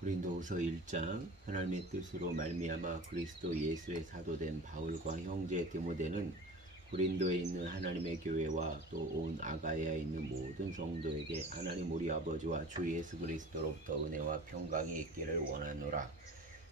고린도후서 1장. 하나님의 뜻으로 말미암아 그리스도 예수의 사도된 바울과 형제 디모데는 고린도에 있는 하나님의 교회와 또 온 아가야에 있는 모든 성도에게 하나님 우리 아버지와 주 예수 그리스도로부터 은혜와 평강이 있기를 원하노라.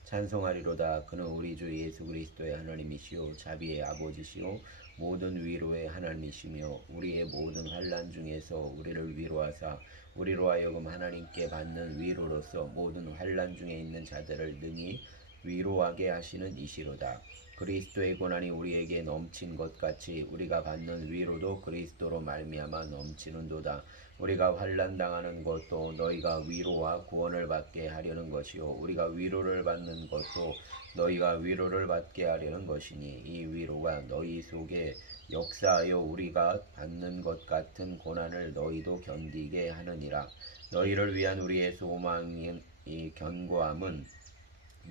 찬송하리로다. 그는 우리 주 예수 그리스도의 하나님이시요 자비의 아버지시요 모든 위로의 하나님이시며 우리의 모든 환난 중에서 우리를 위로하사 우리로 하여금 하나님께 받는 위로로서 모든 환난 중에 있는 자들을 능히 위로하게 하시는 이시로다. 그리스도의 고난이 우리에게 넘친 것 같이 우리가 받는 위로도 그리스도로 말미암아 넘치는도다. 우리가 환난 당하는 것도 너희가 위로와 구원을 받게 하려는 것이요 우리가 위로를 받는 것도 너희가 위로를 받게 하려는 것이니 이 위로가 너희 속에 역사하여 우리가 받는 것 같은 고난을 너희도 견디게 하느니라. 너희를 위한 우리의 소망이 견고함은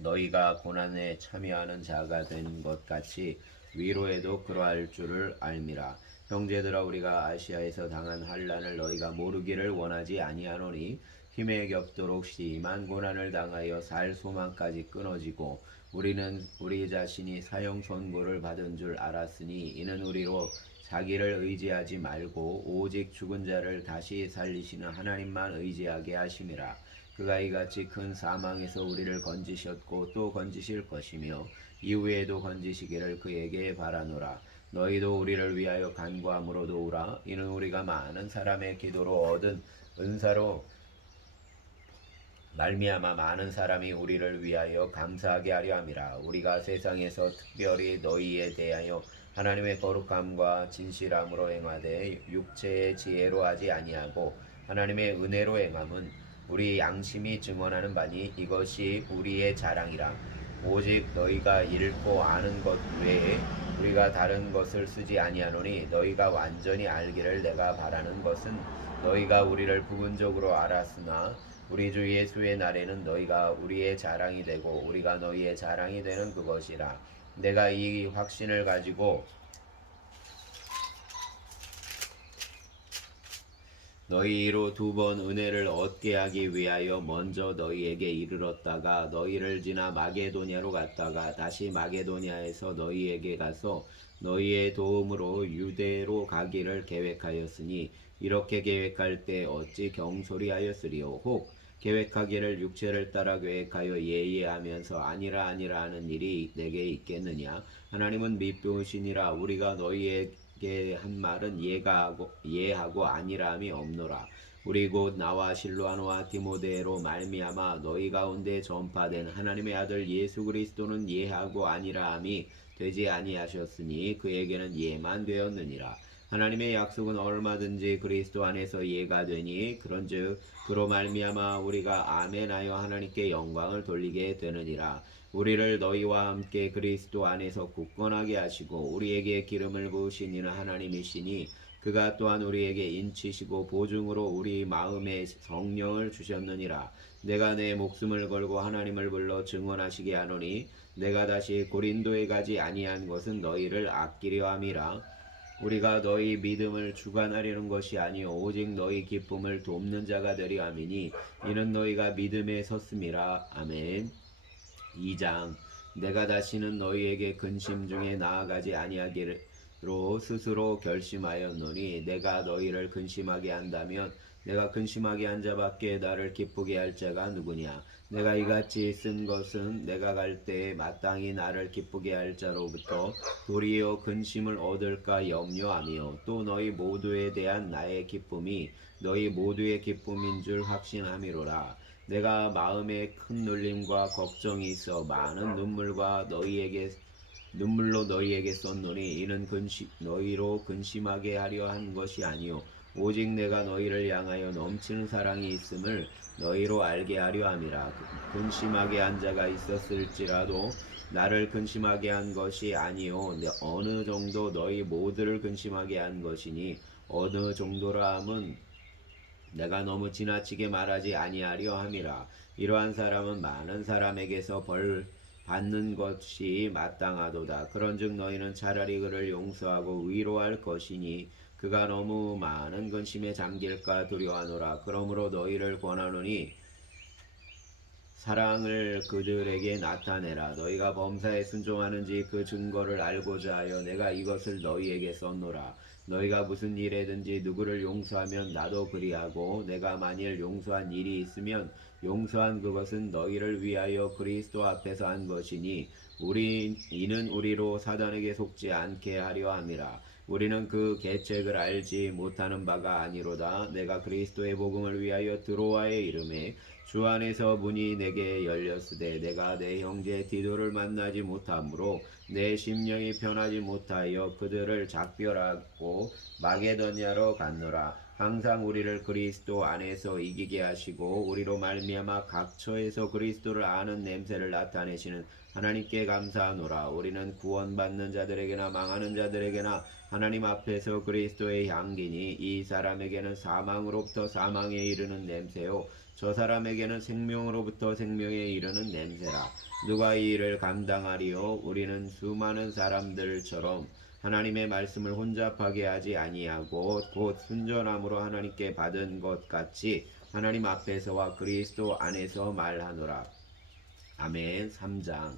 너희가 고난에 참여하는 자가 되는 것 같이 위로에도 그러할 줄을 알미라. 형제들아, 우리가 아시아에서 당한 환난을 너희가 모르기를 원하지 아니하노니 힘에 겹도록 심한 고난을 당하여 살 소망까지 끊어지고 우리는 우리 자신이 사형 선고를 받은 줄 알았으니 이는 우리로 자기를 의지하지 말고 오직 죽은 자를 다시 살리시는 하나님만 의지하게 하심이라. 그가 이같이 큰 사망에서 우리를 건지셨고 또 건지실 것이며 이후에도 건지시기를 그에게 바라노라. 너희도 우리를 위하여 간구함으로 도우라. 이는 우리가 많은 사람의 기도로 얻은 은사로 말미암아 많은 사람이 우리를 위하여 감사하게 하려 함이라. 우리가 세상에서 특별히 너희에 대하여 하나님의 거룩함과 진실함으로 행하되 육체의 지혜로 하지 아니하고 하나님의 은혜로 행함은 우리 양심이 증언하는 바니 이것이 우리의 자랑이라. 오직 너희가 읽고 아는 것 외에 우리가 다른 것을 쓰지 아니하노니 너희가 완전히 알기를 내가 바라는 것은 너희가 우리를 부분적으로 알았으나 우리 주 예수의 날에는 너희가 우리의 자랑이 되고 우리가 너희의 자랑이 되는 그것이라. 내가 이 확신을 가지고 너희로 2번 은혜를 얻게 하기 위하여 먼저 너희에게 이르렀다가 너희를 지나 마게도냐로 갔다가 다시 마게도냐에서 너희에게 가서 너희의 도움으로 유대로 가기를 계획하였으니 이렇게 계획할 때 어찌 경솔이하였으리요. 혹 계획하기를 육체를 따라 계획하여 예의하면서 아니라 하는 일이 내게 있겠느냐. 하나님은 미쁘시니라. 우리가 너희에게 한 말은 예하고 아니라함이 없노라. 우리 곧 나와 실로아노와 디모데로 말미암아 너희 가운데 전파된 하나님의 아들 예수 그리스도는 예하고 아니라함이 되지 아니하셨으니 그에게는 예만 되었느니라. 하나님의 약속은 얼마든지 그리스도 안에서 예가 되니 그런즉 그로 말미암아 우리가 아멘하여 하나님께 영광을 돌리게 되느니라. 우리를 너희와 함께 그리스도 안에서 굳건하게 하시고 우리에게 기름을 부으신 이는 하나님이시니 그가 또한 우리에게 인치시고 보증으로 우리 마음에 성령을 주셨느니라. 내가 내 목숨을 걸고 하나님을 불러 증언하시게 하노니 내가 다시 고린도에 가지 아니한 것은 너희를 아끼려 함이라. 우리가 너희 믿음을 주관하려는 것이 아니요 오직 너희 기쁨을 돕는 자가 되려 함이니 이는 너희가 믿음에 섰음이라. 아멘. 2장. 내가 다시는 너희에게 근심 중에 나아가지 아니하기로 스스로 결심하였노니 내가 너희를 근심하게 한다면 내가 근심하게 한 자밖에 나를 기쁘게 할 자가 누구냐. 내가 이같이 쓴 것은 내가 갈 때에 마땅히 나를 기쁘게 할 자로부터 도리어 근심을 얻을까 염려하며 또 너희 모두에 대한 나의 기쁨이 너희 모두의 기쁨인 줄 확신함이로라. 내가 마음에 큰 놀림과 걱정이 있어 많은 눈물로 너희에게 썼노니 이는 너희로 근심하게 하려 한 것이 아니요 오직 내가 너희를 향하여 넘치는 사랑이 있음을 너희로 알게 하려 함이라. 근심하게 한 자가 있었을지라도 나를 근심하게 한 것이 아니요 어느 정도 너희 모두를 근심하게 한 것이니 어느 정도라 함은 내가 너무 지나치게 말하지 아니하려 함이라. 이러한 사람은 많은 사람에게서 벌 받는 것이 마땅하도다. 그런즉 너희는 차라리 그를 용서하고 위로할 것이니 그가 너무 많은 근심에 잠길까 두려워하노라. 그러므로 너희를 권하노니 사랑을 그들에게 나타내라. 너희가 범사에 순종하는지 그 증거를 알고자 하여 내가 이것을 너희에게 썼노라. 너희가 무슨 일에든지 누구를 용서하면 나도 그리하고 내가 만일 용서한 일이 있으면 용서한 그것은 너희를 위하여 그리스도 앞에서 한 것이니 이는 우리로 사단에게 속지 않게 하려 함이라. 우리는 그 계책을 알지 못하는 바가 아니로다. 내가 그리스도의 복음을 위하여 드로아에 이름에 주 안에서 문이 내게 열렸으되 내가 내 형제 디도를 만나지 못하므로 내 심령이 편하지 못하여 그들을 작별하고 마게도냐로 갔노라. 항상 우리를 그리스도 안에서 이기게 하시고 우리로 말미암아 각 처에서 그리스도를 아는 냄새를 나타내시는 하나님께 감사하노라. 우리는 구원받는 자들에게나 망하는 자들에게나 하나님 앞에서 그리스도의 향기니 이 사람에게는 사망으로부터 사망에 이르는 냄새요 저 사람에게는 생명으로부터 생명에 이르는 냄새라. 누가 이 일을 감당하리요? 우리는 수많은 사람들처럼 하나님의 말씀을 혼잡하게 하지 아니하고 곧 순전함으로 하나님께 받은 것 같이 하나님 앞에서와 그리스도 안에서 말하노라. 아멘. 3장.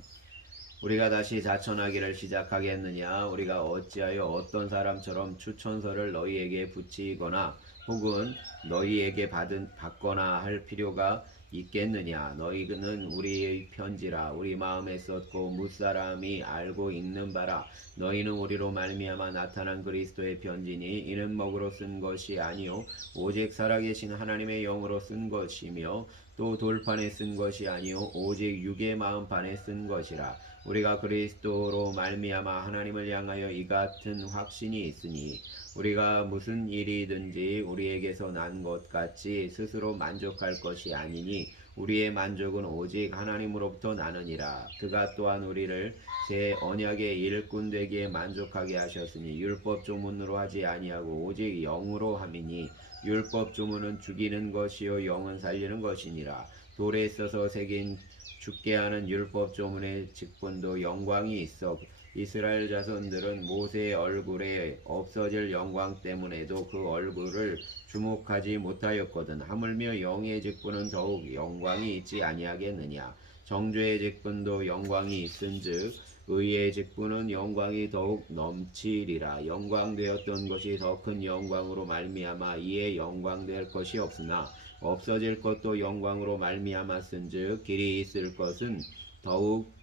우리가 다시 자천하기를 시작하겠느냐? 우리가 어찌하여 어떤 사람처럼 추천서를 너희에게 붙이거나 혹은 너희에게 받거나 할 필요가 있겠느냐? 너희는 우리의 편지라 우리 마음에 썼고 무사람이 알고 읽는 바라. 너희는 우리로 말미암아 나타난 그리스도의 편지니 이는 먹으로 쓴 것이 아니요 오직 살아계신 하나님의 영으로 쓴 것이며 또 돌판에 쓴 것이 아니요 오직 육의 마음판에 쓴 것이라. 우리가 그리스도로 말미암아 하나님을 향하여 이 같은 확신이 있으니 우리가 무슨 일이든지 우리에게서 난 것 같이 스스로 만족할 것이 아니니 우리의 만족은 오직 하나님으로부터 나느니라. 그가 또한 우리를 새 언약의 일꾼 되기에 만족하게 하셨으니 율법 조문으로 하지 아니하고 오직 영으로 함이니 율법 조문은 죽이는 것이요 영은 살리는 것이니라. 돌에 써서 새긴 죽게 하는 율법 조문의 직분도 영광이 있어 이스라엘 자손들은 모세의 얼굴에 없어질 영광 때문에도 그 얼굴을 주목하지 못하였거든. 하물며 영의 직분은 더욱 영광이 있지 아니하겠느냐. 정죄의 직분도 영광이 있은즉 의의 직분은 영광이 더욱 넘치리라. 영광되었던 것이 더 큰 영광으로 말미암아 이에 영광될 것이 없으나 없어질 것도 영광으로 말미암았은즉 길이 있을 것은 더욱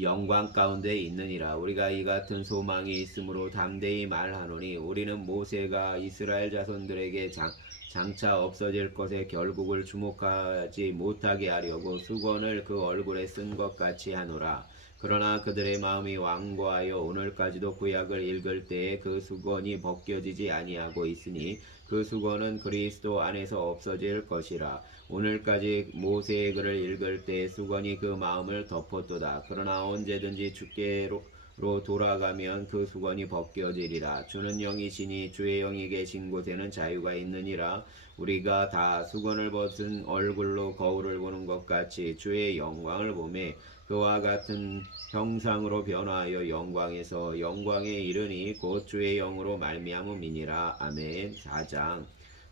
영광 가운데 있느니라. 우리가 이 같은 소망이 있으므로 담대히 말하노니 우리는 모세가 이스라엘 자손들에게 장차 없어질 것의 결국을 주목하지 못하게 하려고 수건을 그 얼굴에 쓴 것 같이 하노라. 그러나 그들의 마음이 완고하여 오늘까지도 구약을 읽을 때에 그 수건이 벗겨지지 아니하고 있으니 그 수건은 그리스도 안에서 없어질 것이라. 오늘까지 모세의 글을 읽을 때 수건이 그 마음을 덮었도다. 그러나 언제든지 주께로 돌아가면 그 수건이 벗겨지리라. 주는 영이시니 주의 영이 계신 곳에는 자유가 있느니라. 우리가 다 수건을 벗은 얼굴로 거울을 보는 것 같이 주의 영광을 보매 그와 같은 형상으로 변화하여 영광에서 영광에 이르니 곧 주의 영으로 말미암음이니라. 아멘. 4장.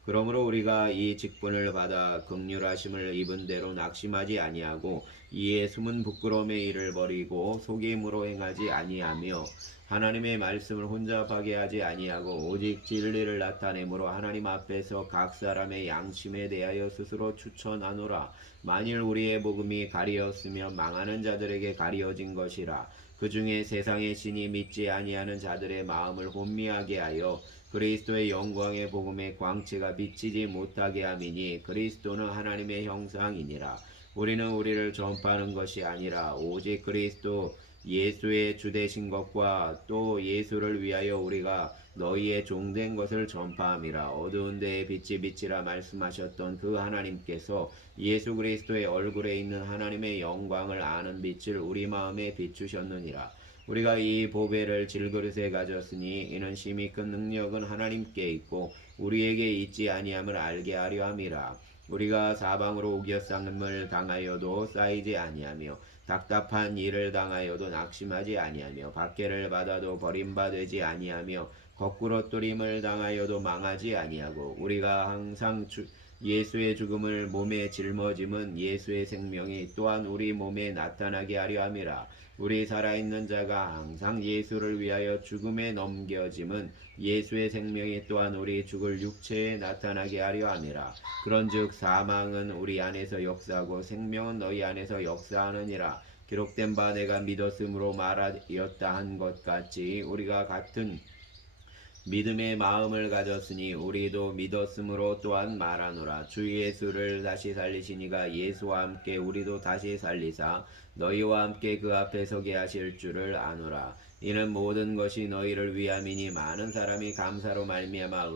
그러므로 우리가 이 직분을 받아 긍휼하심을 입은 대로 낙심하지 아니하고 이에 숨은 부끄러움의 일을 버리고 속임으로 행하지 아니하며 하나님의 말씀을 혼잡하게 하지 아니하고 오직 진리를 나타내므로 하나님 앞에서 각 사람의 양심에 대하여 스스로 추천하노라. 만일 우리의 복음이 가리었으면 망하는 자들에게 가리어진 것이라. 그 중에 세상의 신이 믿지 아니하는 자들의 마음을 혼미하게 하여 그리스도의 영광의 복음의 광채가 비치지 못하게 함이니 그리스도는 하나님의 형상이니라. 우리는 우리를 전파하는 것이 아니라 오직 그리스도 예수의 주되신 것과 또 예수를 위하여 우리가 너희의 종된 것을 전파함이라. 어두운 데에 빛이 비치라 말씀하셨던 그 하나님께서 예수 그리스도의 얼굴에 있는 하나님의 영광을 아는 빛을 우리 마음에 비추셨느니라. 우리가 이 보배를 질그릇에 가졌으니 이는 심히 큰 능력은 하나님께 있고 우리에게 있지 아니함을 알게 하려 함이라. 우리가 사방으로 우겨싸임을 당하여도 쌓이지 아니하며 답답한 일을 당하여도 낙심하지 아니하며 박해를 받아도 버림받지 아니하며 거꾸로 뚫림을 당하여도 망하지 아니하고 우리가 항상 예수의 죽음을 몸에 짊어짐은 예수의 생명이 또한 우리 몸에 나타나게 하려 함이라. 우리 살아있는 자가 항상 예수를 위하여 죽음에 넘겨짐은 예수의 생명이 또한 우리 죽을 육체에 나타나게 하려 함이라. 그런즉 사망은 우리 안에서 역사하고 생명은 너희 안에서 역사하느니라. 기록된 바 내가 믿었으므로 말하였다 한 것 같이 우리가 같은 믿음의 마음을 가졌으니 우리도 믿었으므로 또한 말하노라. 주 예수를 다시 살리시니가 예수와 함께 우리도 다시 살리사 너희와 함께 그 앞에 서게 하실 줄을 아노라. 이는 모든 것이 너희를 위함이니 많은 사람이 감사로 말미암아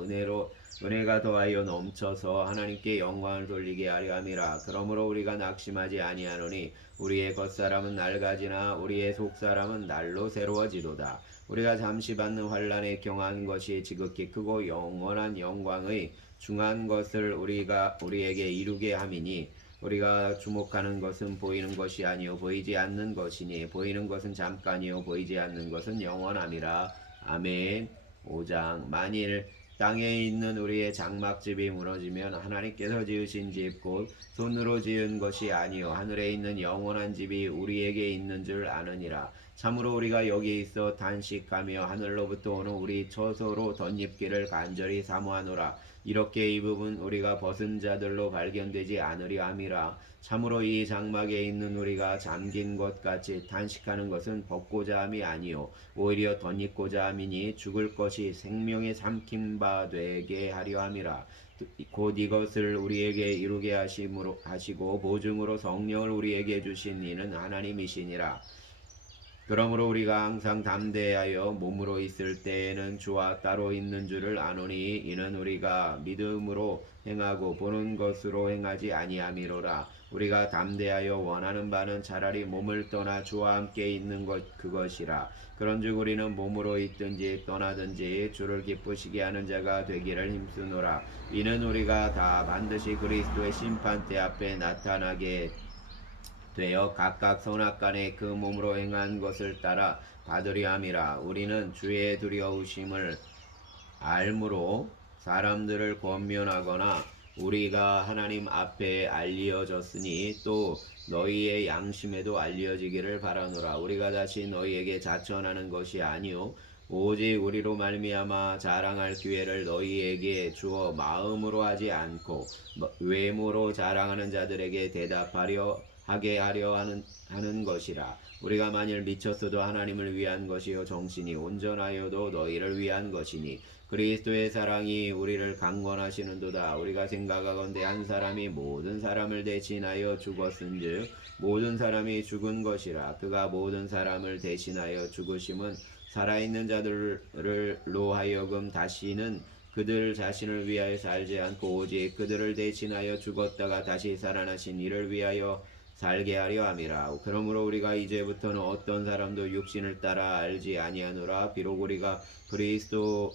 은혜가 더하여 넘쳐서 하나님께 영광을 돌리게 하려 함이라. 그러므로 우리가 낙심하지 아니하노니 우리의 겉사람은 낡아지나 우리의 속사람은 날로 새로워지도다. 우리가 잠시 받는 환난에 경한 것이 지극히 크고 영원한 영광의 중한 것을 우리에게 이루게 함이니 우리가 주목하는 것은 보이는 것이 아니요 보이지 않는 것이니 보이는 것은 잠깐이요 보이지 않는 것은 영원함이라. 아멘. 5장. 만일 땅에 있는 우리의 장막집이 무너지면 하나님께서 지으신 집 곧 손으로 지은 것이 아니요 하늘에 있는 영원한 집이 우리에게 있는 줄 아느니라. 참으로 우리가 여기 있어 단식하며 하늘로부터 오는 우리 처소로 덧입기를 간절히 사모하노라. 이렇게 입음은 우리가 벗은 자들로 발견되지 않으려 함이라. 참으로 이 장막에 있는 우리가 잠긴 것 같이 단식하는 것은 벗고자 함이 아니요 오히려 덧입고자 함이니 죽을 것이 생명에 삼킨 바 되게 하려 함이라. 곧 이것을 우리에게 이루게 하시고 보증으로 성령을 우리에게 주신 이는 하나님이시니라. 그러므로 우리가 항상 담대하여 몸으로 있을 때에는 주와 따로 있는 줄을 아노니 이는 우리가 믿음으로 행하고 보는 것으로 행하지 아니함이로라. 우리가 담대하여 원하는 바는 차라리 몸을 떠나 주와 함께 있는 그것이라. 그런즉 우리는 몸으로 있든지 떠나든지 주를 기쁘시게 하는 자가 되기를 힘쓰노라. 이는 우리가 다 반드시 그리스도의 심판대 앞에 나타나게 되어 각각 선악간에 그 몸으로 행한 것을 따라 받으려 함이라. 우리는 주의 두려우심을 알므로 사람들을 권면하거나 우리가 하나님 앞에 알려졌으니 또 너희의 양심에도 알려지기를 바라노라. 우리가 다시 너희에게 자천하는 것이 아니요 오직 우리로 말미암아 자랑할 기회를 너희에게 주어 마음으로 하지 않고 외모로 자랑하는 자들에게 하게 하려 하는 것이라. 우리가 만일 미쳤어도 하나님을 위한 것이요 정신이 온전하여도 너희를 위한 것이니 그리스도의 사랑이 우리를 강권하시는도다. 우리가 생각하건대 한 사람이 모든 사람을 대신하여 죽었은즉 모든 사람이 죽은 것이라. 그가 모든 사람을 대신하여 죽으심은 살아있는 자들로 하여금 다시는 그들 자신을 위하여 살지 않고 오직 그들을 대신하여 죽었다가 다시 살아나신 이를 위하여 살게 하려 함이라. 그러므로 우리가 이제부터는 어떤 사람도 육신을 따라 알지 아니하노라. 비록 우리가 그리스도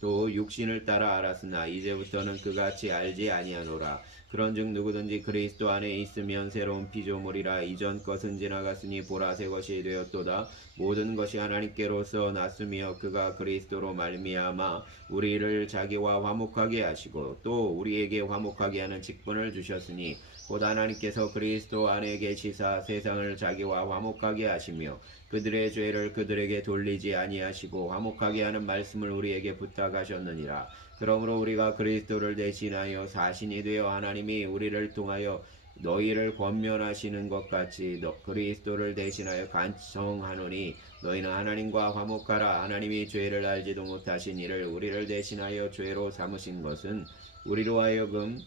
또 육신을 따라 알았으나 이제부터는 그같이 알지 아니하노라. 그런즉 누구든지 그리스도 안에 있으면 새로운 피조물이라. 이전 것은 지나갔으니 보라 새 것이 되었도다. 모든 것이 하나님께로서 났으며 그가 그리스도로 말미암아 우리를 자기와 화목하게 하시고 또 우리에게 화목하게 하는 직분을 주셨으니 곧 하나님께서 그리스도 안에 계시사 세상을 자기와 화목하게 하시며 그들의 죄를 그들에게 돌리지 아니하시고 화목하게 하는 말씀을 우리에게 부탁하셨느니라. 그러므로 우리가 그리스도를 대신하여 사신이 되어 하나님이 우리를 통하여 너희를 권면하시는 것 같이 그리스도를 대신하여 간청하노니 너희는 하나님과 화목하라. 하나님이 죄를 알지도 못하신 이를 우리를 대신하여 죄로 삼으신 것은 우리로 하여금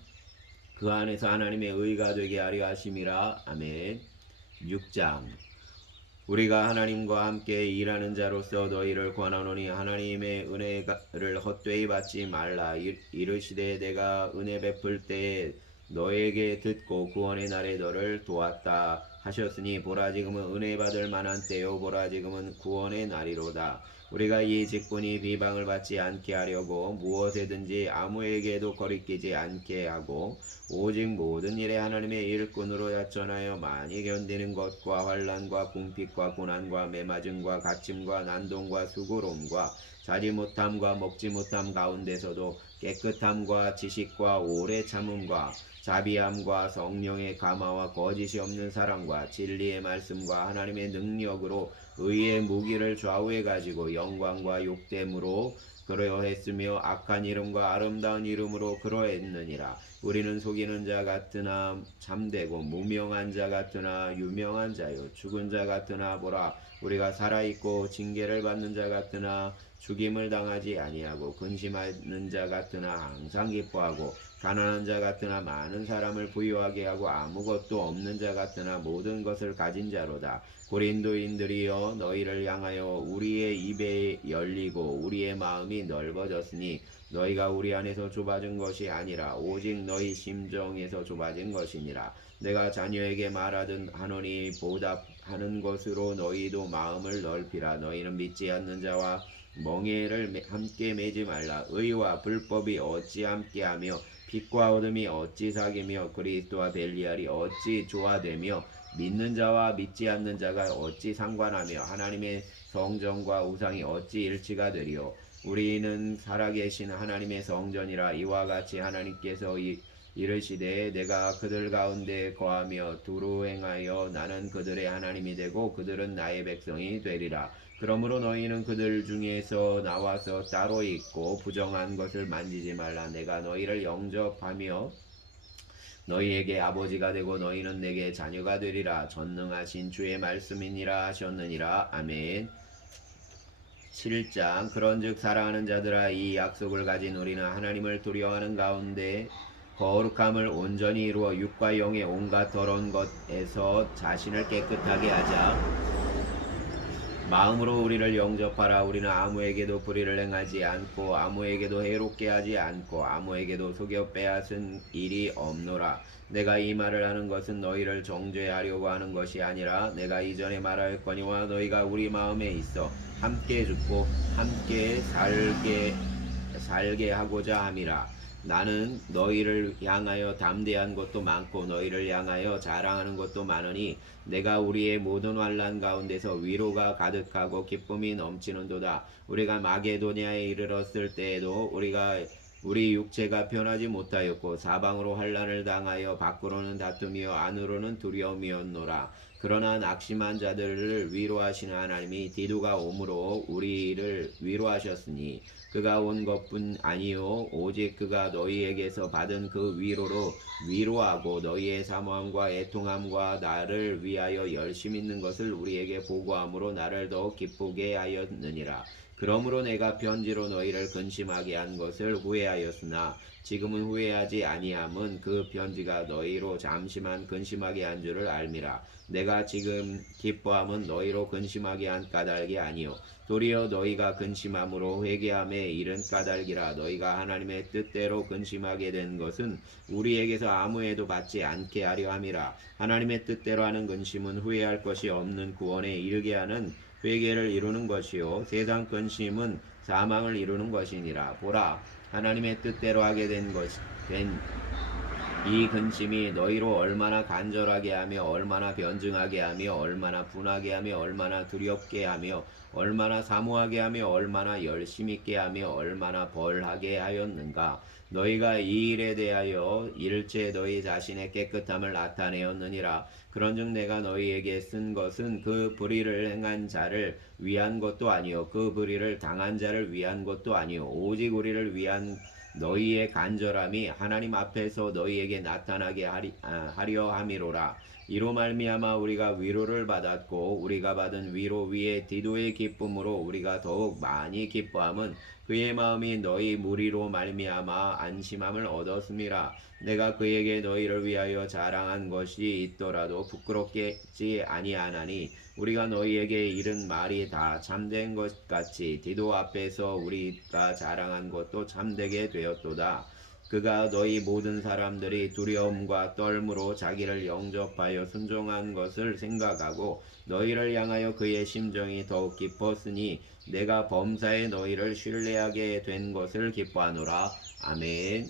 그 안에서 하나님의 의가 되게 하려 하심이라. 아멘. 6장. 우리가 하나님과 함께 일하는 자로서 너희를 권하노니 하나님의 은혜를 헛되이 받지 말라. 이르시되 내가 은혜 베풀 때에 너에게 듣고 구원의 날에 너를 도왔다 하셨으니 보라 지금은 은혜 받을 만한 때요 보라 지금은 구원의 날이로다. 우리가 이 직분이 비방을 받지 않게 하려고 무엇에든지 아무에게도 거리끼지 않게 하고 오직 모든 일에 하나님의 일꾼으로 야천하여 많이 견디는 것과 환난과 궁핍과 고난과 매맞음과 갇힘과 난동과 수고로움과 자지 못함과 먹지 못함 가운데서도 깨끗함과 지식과 오래 참음과 자비함과 성령의 감화와 거짓이 없는 사랑과 진리의 말씀과 하나님의 능력으로 의의 무기를 좌우해 가지고 영광과 욕됨으로 그러했으며 악한 이름과 아름다운 이름으로 그러했느니라. 우리는 속이는 자 같으나 참되고 무명한 자 같으나 유명한 자요 죽은 자 같으나 보라 우리가 살아있고 징계를 받는 자 같으나 죽임을 당하지 아니하고 근심하는 자 같으나 항상 기뻐하고 가난한 자 같으나 많은 사람을 부유하게 하고 아무것도 없는 자 같으나 모든 것을 가진 자로다. 고린도인들이여 너희를 향하여 우리의 입에 열리고 우리의 마음이 넓어졌으니 너희가 우리 안에서 좁아진 것이 아니라 오직 너희 심정에서 좁아진 것이니라. 내가 자녀에게 말하든 하노니 보답하는 것으로 너희도 마음을 넓히라. 너희는 믿지 않는 자와 멍에를 함께 매지 말라. 의와 불법이 어찌 함께하며 빛과 어둠이 어찌 사귀며 그리스도와 벨리알이 어찌 조화되며 믿는 자와 믿지 않는 자가 어찌 상관하며 하나님의 성전과 우상이 어찌 일치가 되리요. 우리는 살아계신 하나님의 성전이라. 이와 같이 하나님께서 이르시되 내가 그들 가운데 거하며 두루 행하여 나는 그들의 하나님이 되고 그들은 나의 백성이 되리라. 그러므로 너희는 그들 중에서 나와서 따로 있고 부정한 것을 만지지 말라. 내가 너희를 영접하며 너희에게 아버지가 되고 너희는 내게 자녀가 되리라. 전능하신 주의 말씀이니라 하셨느니라. 아멘. 7장 그런즉 사랑하는 자들아 이 약속을 가진 우리는 하나님을 두려워하는 가운데 거룩함을 온전히 이루어 육과 영의 온갖 더러운 것에서 자신을 깨끗하게 하자. 마음으로 우리를 영접하라. 우리는 아무에게도 불의를 행하지 않고 아무에게도 해롭게 하지 않고 아무에게도 속여 빼앗은 일이 없노라. 내가 이 말을 하는 것은 너희를 정죄하려고 하는 것이 아니라 내가 이전에 말하였거니와 너희가 우리 마음에 있어 함께 죽고 함께 살게 하고자 함이라. 나는 너희를 향하여 담대한 것도 많고 너희를 향하여 자랑하는 것도 많으니 내가 우리의 모든 환난 가운데서 위로가 가득하고 기쁨이 넘치는도다. 우리가 마게도냐에 이르렀을 때에도 우리 육체가 편하지 못하였고 사방으로 환난을 당하여 밖으로는 다툼이요 안으로는 두려움이었노라. 그러나 낙심한 자들을 위로하시는 하나님이 디도가 오므로 우리를 위로하셨으니 그가 온 것뿐 아니요 오직 그가 너희에게서 받은 그 위로로 위로하고 너희의 사모함과 애통함과 나를 위하여 열심 있는 것을 우리에게 보고함으로 나를 더욱 기쁘게 하였느니라. 그러므로 내가 편지로 너희를 근심하게 한 것을 후회하였으나 지금은 후회하지 아니함은 그 편지가 너희로 잠시만 근심하게 한 줄을 알미라. 내가 지금 기뻐함은 너희로 근심하게 한 까닭이 아니요 도리어 너희가 근심함으로 회개함에 이른 까닭이라. 너희가 하나님의 뜻대로 근심하게 된 것은 우리에게서 아무 해도 받지 않게 하려 함이라. 하나님의 뜻대로 하는 근심은 후회할 것이 없는 구원에 이르게 하는 회개를 이루는 것이요 세상 근심은 사망을 이루는 것이니라. 보라 하나님의 뜻대로 하게 된 이 근심이 너희로 얼마나 간절하게 하며 얼마나 변증하게 하며 얼마나 분하게 하며 얼마나 두렵게 하며 얼마나 사모하게 하며 얼마나 열심 있게 하며 얼마나 벌하게 하였는가. 너희가 이 일에 대하여 일체 너희 자신의 깨끗함을 나타내었느니라. 그런즉 내가 너희에게 쓴 것은 그 불의를 행한 자를 위한 것도 아니요 그 불의를 당한 자를 위한 것도 아니요 오직 우리를 위한 너희의 간절함이 하나님 앞에서 너희에게 나타나게 하려 함이로라. 이로 말미암아 우리가 위로를 받았고 우리가 받은 위로 위에 디도의 기쁨으로 우리가 더욱 많이 기뻐함은 그의 마음이 너희 무리로 말미암아 안심함을 얻었음이라. 내가 그에게 너희를 위하여 자랑한 것이 있더라도 부끄럽겠지 아니하나니 우리가 너희에게 이른 말이 다 참된 것 같이 디도 앞에서 우리가 자랑한 것도 참되게 되었도다. 그가 너희 모든 사람들이 두려움과 떨므로 자기를 영접하여 순종한 것을 생각하고 너희를 향하여 그의 심정이 더욱 깊었으니 내가 범사에 너희를 신뢰하게 된 것을 기뻐하노라. 아멘.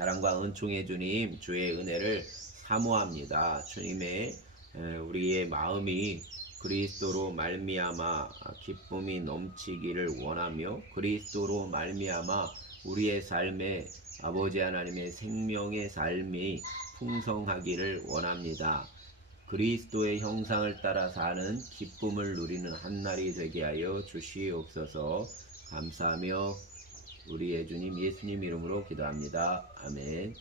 사랑과 은총의 주님, 주의 은혜를 사모합니다. 주님의 우리의 마음이 그리스도로 말미암아 기쁨이 넘치기를 원하며 그리스도로 말미암아 우리의 삶에 아버지 하나님의 생명의 삶이 풍성하기를 원합니다. 그리스도의 형상을 따라 사는 기쁨을 누리는 한날이 되게 하여 주시옵소서. 감사하며 우리의 주님 예수님 이름으로 기도합니다. 아멘.